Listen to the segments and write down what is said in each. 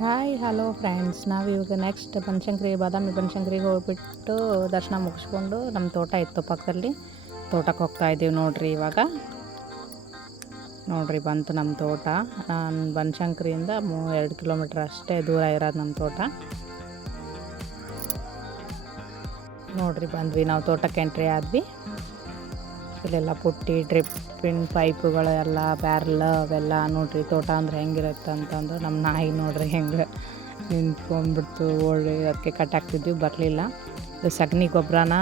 Hi hello friends ನಾವು ಇವಾಗ next Banashankari, ಬಾದಾಮಿ ಬನಶಂಕರಿಗೆ ಹೋಗ್ಬಿಟ್ಟು ದರ್ಶನ ಮುಗಿಸ್ಕೊಂಡು ನಮ್ಮ ತೋಟ ಇತ್ತು ಪಕ್ಕದಲ್ಲಿ. ತೋಟಕ್ಕೆ ಹೋಗ್ತಾ ಇದ್ದೀವಿ ನೋಡ್ರಿ ಇವಾಗ. ನೋಡ್ರಿ ಬಂತು ನಮ್ಮ ತೋಟ. ನಾನು ಬನಶಂಕರಿಯಿಂದ ಮೂ ಎರಡು ಕಿಲೋಮೀಟ್ರ್ ಅಷ್ಟೇ ದೂರ ಇರೋದು ನಮ್ಮ ತೋಟ. ನೋಡ್ರಿ ಬಂದ್ವಿ. ನಾವು ತೋಟಕ್ಕೆ ಎಂಟ್ರಿ ಆದ್ವಿ. ಇಲ್ಲೆಲ್ಲ ಪುಟ್ಟಿ ಡ್ರಿಪ್ಪಿನ ಪೈಪ್ಗಳೆಲ್ಲ ಬ್ಯಾರ್ಲ್ ಅವೆಲ್ಲ ನೋಡ್ರಿ, ತೋಟ ಅಂದ್ರೆ ಹೆಂಗಿರುತ್ತೆ ಅಂತಂದು ನಮ್ಮ ನಾಯಿ ನೋಡ್ರಿ ಹೆಂಗೆ ನಿಂತ್ಕೊಂಡ್ಬಿಡ್ತು. ಓಡಿ ಅದಕ್ಕೆ ಕಟ್ಟಾಕ್ತಿದ್ವಿ ಬರಲಿಲ್ಲ. ಇದು ಸಗಣಿ ಗೊಬ್ಬರನ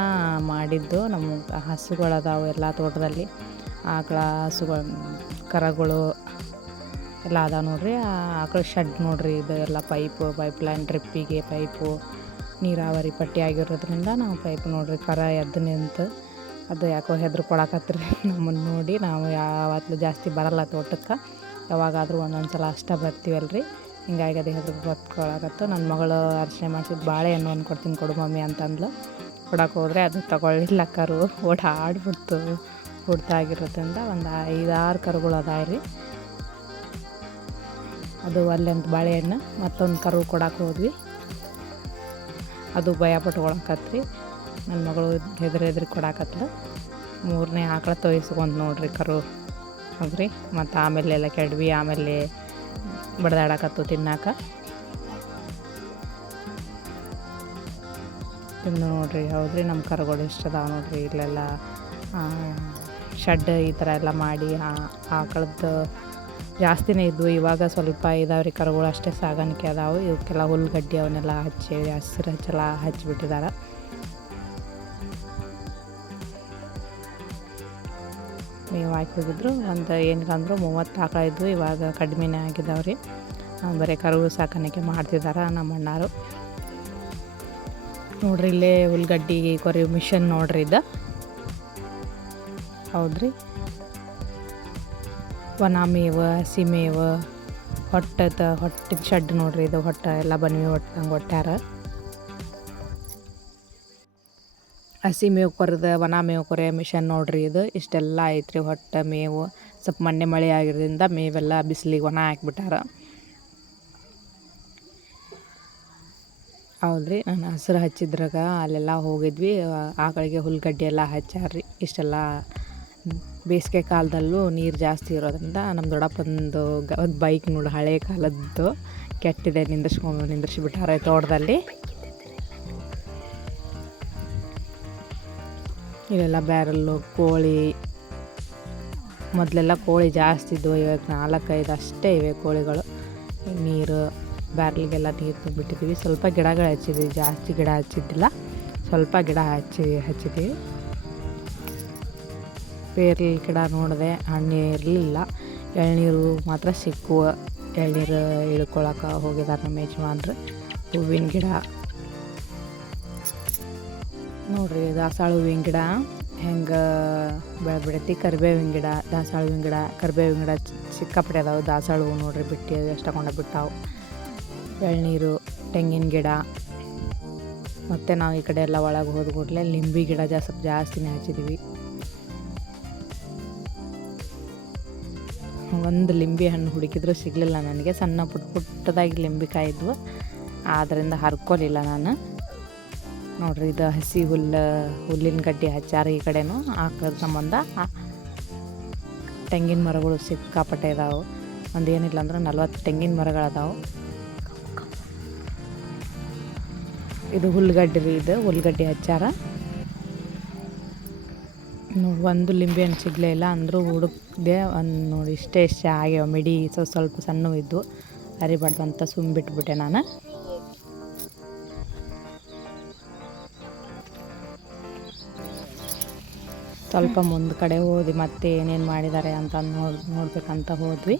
ಮಾಡಿದ್ದು. ನಮ್ಮ ಹಸುಗಳದಾವು ಎಲ್ಲ ತೋಟದಲ್ಲಿ. ಆಕಳ ಹಸುಗಳು, ಕರಗಳು ಎಲ್ಲ ಅದಾವ ನೋಡ್ರಿ. ಆಕಳ ಶೆಡ್ ನೋಡ್ರಿ, ಇದು ಎಲ್ಲ ಪೈಪು, ಪೈಪ್ ಲೈನ್, ಡ್ರಿಪ್ಪಿಗೆ ಪೈಪು, ನೀರಾವರಿ ಪಟ್ಟಿ ಆಗಿರೋದ್ರಿಂದ ನಾವು ಪೈಪ್ ನೋಡ್ರಿ. ಕರ ಎದ್ದು ನಿಂತು ಅದು ಯಾಕೋ ಹೆದ್ರು ಕೊಡಕತ್ರಿ ನಮ್ಮನ್ನು ನೋಡಿ ನಾವು ಯಾವತ್ತೂ ಜಾಸ್ತಿ ಬರಲ್ಲ ತೋಟಕ್ಕೆ. ಯಾವಾಗಾದರೂ ಒಂದೊಂದು ಸಲ ಅಷ್ಟೇ ರೀ ಹಿಂಗಾಗಿ ಅದು ಹೆದ್ರು ಬರ್ಕೊಳಕತ್ತು ನನ್ನ ಮಗಳು ಅರ್ಚನೆ ಮಾಡಿಸಿದ ಬಾಳೆಹಣ್ಣು ಒಂದು ಕೊಡ್ತೀನಿ ಕೊಡು ಮಮ್ಮಿ ಅಂತಂದ್ಲು. ಕೊಡಕ್ಕೆ ಹೋದರೆ ಅದು ತಗೊಳ್ಳಿಲ್ಲ ಕರು. ಓಟ ಆಡ್ಬಿಡ್ತು ಹುಡ್ತಾಗಿರೋದ್ರಿಂದ ಒಂದು ಐದಾರು ಕರುಗಳು ಅದಾವ್ರಿ ಅದು ಅಲ್ಲೊಂದು ಬಾಳೆಹಣ್ಣು ಮತ್ತೊಂದು ಕರು ಕೊಡಕ್ಕೆ ಹೋದ್ವಿ. ಅದು ಭಯ ಪಟ್ಕೊಳಕತ್ರಿ ನನ್ನ ಮಗಳು ಹೆದ್ರಿ ಹೆದ್ರಿ ಕೊಡಾಕತ್ಲು. ಮೂರನೇ ಆಕಳ ತೋಯಿಸ್ಕೊಂಡು ನೋಡ್ರಿ ಕರು. ಹೌದ್ರಿ? ಮತ್ತು ಆಮೇಲೆ ಎಲ್ಲ ಕೆಡ್ವಿ, ಆಮೇಲೆ ಬಡ್ದಾಡಕತ್ತು ತಿನ್ನಾಕ. ತಿಂದು ನೋಡ್ರಿ, ಹೌದ್ರಿ? ನಮ್ಮ ಕರುಗಳು ಇಷ್ಟ ಅದಾವೆ ನೋಡ್ರಿ? ಇಲ್ಲೆಲ್ಲ ಶೆಡ್ ಈ ಥರ ಎಲ್ಲ ಮಾಡಿ ಆಕಳದ್ದು ಜಾಸ್ತಿನೇ ಇದ್ವು. ಇವಾಗ ಸ್ವಲ್ಪ ಇದಾವ್ರಿ ಕರುಗಳು ಅಷ್ಟೇ ಸಾಗಾಣಿಕೆ ಅದಾವೆ. ಇವಕ್ಕೆಲ್ಲ ಹುಲ್ಲುಗಡ್ಡಿ ಅವನ್ನೆಲ್ಲ ಹಚ್ಚಿ, ಹಸಿರು ಹಚ್ಚೆಲ್ಲ ಹಚ್ಚಿಬಿಟ್ಟಿದ್ದಾರೆ ಮೇವು ಹೋಗಿದ್ರು. ಒಂದು ಏನಿಲ್ಲ ಅಂದರೂ ಮೂವತ್ತು ಆಕಳ ಇದ್ವು. ಇವಾಗ ಕಡಿಮೆನೇ ಆಗಿದ್ದಾವೆ ರೀ ಬರೀ ಕರು ಸಾಕಾಣಿಕೆ ಮಾಡ್ತಿದ್ದಾರೆ ನಮ್ಮ ಅಣ್ಣಾರು. ನೋಡ್ರಿ, ಇಲ್ಲೇ ಹುಲ್ಗಡ್ಡಿ ಕೊರಿ ಮಿಷನ್ ನೋಡ್ರಿ ಇದು. ಹೌದ್ರಿ. ಒಣ ಮೇವು ಹಸಿ ಹೊಟ್ಟದ, ಹೊಟ್ಟಿದ ಶೆಡ್ ನೋಡ್ರಿ ಇದು, ಹೊಟ್ಟೆ ಎಲ್ಲ ಬನ್ವಿ ಹೊಟ್ಟಂಗೆ ಹೊಟ್ಟ್ಯಾರ. ಹಸಿ ಮೇವು ಕೊರೆದ ಒಣ ಮೇವು ಕೊರೆ ಮಿಷನ್ ನೋಡ್ರಿ ಇದು. ಇಷ್ಟೆಲ್ಲ ಐತ್ರಿ ಹೊಟ್ಟೆ ಮೇವು. ಸ್ವಲ್ಪ ಮೊನ್ನೆ ಮಳೆ ಆಗಿರೋದ್ರಿಂದ ಮೇವೆಲ್ಲ ಬಿಸಿಲಿಗೆ ಒಣ ಹಾಕ್ಬಿಟ್ಟಾರ. ಹೌದ್ರಿ, ನಾನು ಹಸಿರು ಹಚ್ಚಿದ್ರಾಗ ಅಲ್ಲೆಲ್ಲ ಹೋಗಿದ್ವಿ. ಆಕಳಿಗೆ ಹುಲ್ಗಡ್ಡೆ ಎಲ್ಲ ಹಚ್ಚಾರ್ರಿ. ಇಷ್ಟೆಲ್ಲ ಬೇಸಿಗೆ ಕಾಲದಲ್ಲೂ ನೀರು ಜಾಸ್ತಿ ಇರೋದ್ರಿಂದ ನಮ್ಮ ದೊಡ್ಡಪ್ಪಂದು ಒಂದು ಬೈಕ್ ನೋಡಿ ಹಳೆ ಕಾಲದ್ದು ಕೆಟ್ಟಿದೆ ನಿಂದಿರ್ಸ್ಕೊಂಡು ನಿಂದಿರ್ಸಿಬಿಟ್ಟಾರೆ ತೋಟದಲ್ಲಿ. ಇವೆಲ್ಲ ಬ್ಯಾರಲ್ಲು, ಕೋಳಿ, ಮೊದಲೆಲ್ಲ ಕೋಳಿ ಜಾಸ್ತಿ ಇದ್ದವು. ಇವಾಗ ನಾಲ್ಕೈದು ಅಷ್ಟೇ ಇವೆ ಕೋಳಿಗಳು. ನೀರು, ಬ್ಯಾರಲ್ಗೆಲ್ಲ ನೀರು ತುಂಬಿಟ್ಟಿದ್ದೀವಿ. ಸ್ವಲ್ಪ ಗಿಡಗಳು ಹಚ್ಚಿದ್ದೀವಿ. ಜಾಸ್ತಿ ಗಿಡ ಹಚ್ಚಿದ್ದಿಲ್ಲ. ಸ್ವಲ್ಪ ಗಿಡ ಹಚ್ಚಿ, ಹಚ್ಚಿದ್ದೀವಿ. ಪೇರ್ಲಿ ಗಿಡ ನೋಡಿದೆ. ಹಣ್ಣು ಇರಲಿಲ್ಲ. ಎಳ್ನೀರು ಮಾತ್ರ ಸಿಕ್ಕುವ ಎಳ್ನೀರು ಇಳ್ಕೊಳಕ್ಕೆ ಹೋಗಿದ್ದಾರೆ ನಮ್ಮ ಯಜಮಾನ್ರು. ಹೂವಿನ ಗಿಡ. ನೋಡ್ರಿ ದಾಸಾಳ ಹೂವಿನ ಗಿಡ ಹೆಂಗೆ ಬೆಳೆಬಿಡೈತಿ ಕರಿಬೇವಿನ ಗಿಡ ದಾಸಾಳ ಹೂವಿನ ಗಿಡ ಕರಿಬೇವಿನ ಗಿಡ ಸಿಕ್ಕಾಪಟ್ಟೆ ಅದಾವೆ. ದಾಸಾಳ ಹೂವು ನೋಡ್ರಿ ಬಿಟ್ಟು ಎಷ್ಟು ತಗೊಂಡು ಬಿಟ್ಟಾವು ಎಳ್ನೀರು, ತೆಂಗಿನ ಗಿಡ, ಮತ್ತು ನಾವು ಈ ಕಡೆ ಎಲ್ಲ ಒಳಗೆ ಹೋದ ಕೂಡಲೇ ಲಿಂಬಿ ಗಿಡ ಜಾಸ್ತಿ ಜಾಸ್ತಿನೇ ಹಚ್ಚಿದ್ವಿ. ಒಂದು ಲಿಂಬೆ ಹಣ್ಣು ಹುಡುಕಿದ್ರು ಸಿಗಲಿಲ್ಲ ನನಗೆ. ಸಣ್ಣ ಪುಟ್ಟ ಪುಟ್ಟದಾಗಿ ಲಿಂಬಿಕಾಯಿದ್ವು ಆದ್ದರಿಂದ ಹರ್ಕೊಲಿಲ್ಲ ನಾನು. ನೋಡ್ರಿ, ಇದು ಹಸಿ ಹುಲ್ಲು, ಹುಲ್ಲಿನ ಗಡ್ಡೆ ಹಚ್ಚಾರ ಈ ಕಡೆನೂ ಆಕಳದ ಸಂಬಂಧ. ತೆಂಗಿನ ಮರಗಳು ಸಿಕ್ಕಾಪಟ್ಟೆ ಇದಾವೆ. ಒಂದು ಏನಿಲ್ಲ ಅಂದ್ರೆ ನಲ್ವತ್ತು ತೆಂಗಿನ ಮರಗಳದಾವೆ ಇದು ಹುಲ್ಗಡ್ಡೆ ರೀ, ಇದು ಹುಲ್ಗಡ್ಡೆ ಹಚ್ಚಾರ ನೋಡಿ, ಒಂದು ಲಿಂಬೆ ಹಣ್ಣು ಸಿಗಲೇ ಇಲ್ಲ ಅಂದರೂ ಹುಡುಕ್ದೆ ಒಂದು ನೋಡಿ, ಇಷ್ಟೇ, ಇಷ್ಟ, ಆಗ್ಯಾವ, ಮಿಡಿ ಸ್ವಲ್ಪ ಸಣ್ಣವು ಇದ್ದು ಅರಿಬಾರ್ದು ಅಂತ ಸುಮ್ಮ ಬಿಟ್ಬಿಟ್ಟೆ ನಾನು. ಸ್ವಲ್ಪ ಮುಂದೆ ಕಡೆ ಹೋದ್ವಿ ಮತ್ತೆ ಏನೇನು ಮಾಡಿದ್ದಾರೆ ಅಂತ ನೋಡಿ, ನೋಡ್ಬೇಕಂತ ಹೋದ್ವಿ.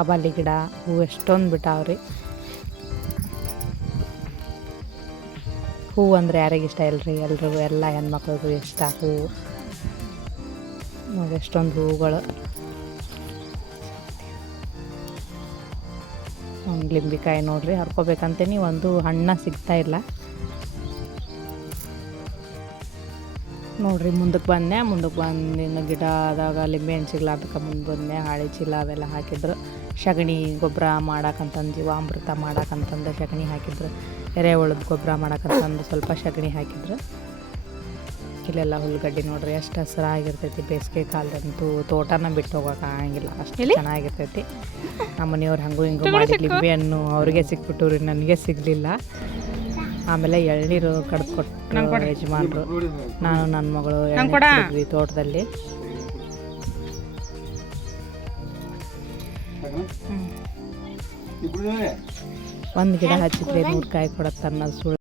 ಆಬಾಲಿ ಗಿಡ ಹೂವು ಎಷ್ಟೊಂದು ಬಿಟ್ಟಾವ್ರಿ. ಹೂ ಅಂದರೆ ಯಾರಿಗೆ ಇಷ್ಟ ಇಲ್ಲರಿ ಎಲ್ರಿಗೂ ಎಲ್ಲ ಹೆಣ್ಮಕ್ಳಿಗೂ ಇಷ್ಟ ಹೂವು ನೋಡಿ ಎಷ್ಟೊಂದು ಹೂವುಗಳು ಒಂದು ಲಿಂಬಿಕಾಯಿ ನೋಡ್ರಿ, ಹರ್ಕೋಬೇಕಂತೇನಿ, ಒಂದು ಹಣ್ಣ ಸಿಗ್ತಾ ಇಲ್ಲ. ನೋಡ್ರಿ ಮುಂದಕ್ಕೆ ಬಂದೆ ಮುಂದಕ್ಕೆ ಗಡ ಆದಾಗ ಲಿಂಬೆ ಹಣ್ಣು ಚಿಗ್ಲ ಅದಕ್ಕೆ ಮುಂದೆ ಬಂದೆ ಹಾಳೆ ಚೀಲ ಅವೆಲ್ಲ ಹಾಕಿದ್ರು. ಸಗಣಿ ಗೊಬ್ಬರ ಮಾಡಾಕಂತಂದು ಜೀವಾಮೃತ ಮಾಡಕ್ಕಂತಂದು ಸಗಣಿ ಹಾಕಿದ್ರು. ಎರೆಹುಳದ ಗೊಬ್ಬರ ಮಾಡಾಕಂತಂದು ಸ್ವಲ್ಪ ಸಗಣಿ ಹಾಕಿದ್ರು. ಇಲ್ಲೆಲ್ಲ ಹುಲ್ಗಡ್ಡಿ ನೋಡ್ರಿ ಎಷ್ಟು ಹಸಿರಾಗಿರ್ತೈತಿ. ಬೇಸಿಗೆ ಕಾಲದಂತೂ ತೋಟನ ಬಿಟ್ಟು ಹೋಗೋಕೆ ಆಗಂಗಿಲ್ಲ. ಅಷ್ಟು ಚೆನ್ನಾಗಿರ್ತೈತಿ. ನಮ್ಮ ಮನೆಯವ್ರು ಹಂಗೂ ಹಿಂಗೂ ಮಾಡಿ ಲಿಂಬೆ ಹಣ್ಣು ಅವ್ರಿಗೆ ಸಿಕ್ಬಿಟ್ಟು ರೀ ನನಗೆ ಸಿಗಲಿಲ್ಲ. ಆಮೇಲೆ ಎಳ್ನೀರು ಕಡ್ದು ಕೊಟ್ಟು ಯಜಮಾನರು ನಾನು ನನ್ನ ಮಗಳು ಎಳ್ನೀರು ತೋಟದಲ್ಲಿ. ಒಂದು ಗಿಡ ಹಚ್ಚಿದ್ರೆ ನೂರು ಕಾಯಿ ಕೊಡತ್ತೆ ಅನ್ನೋದು ಸುಳ್ಳು.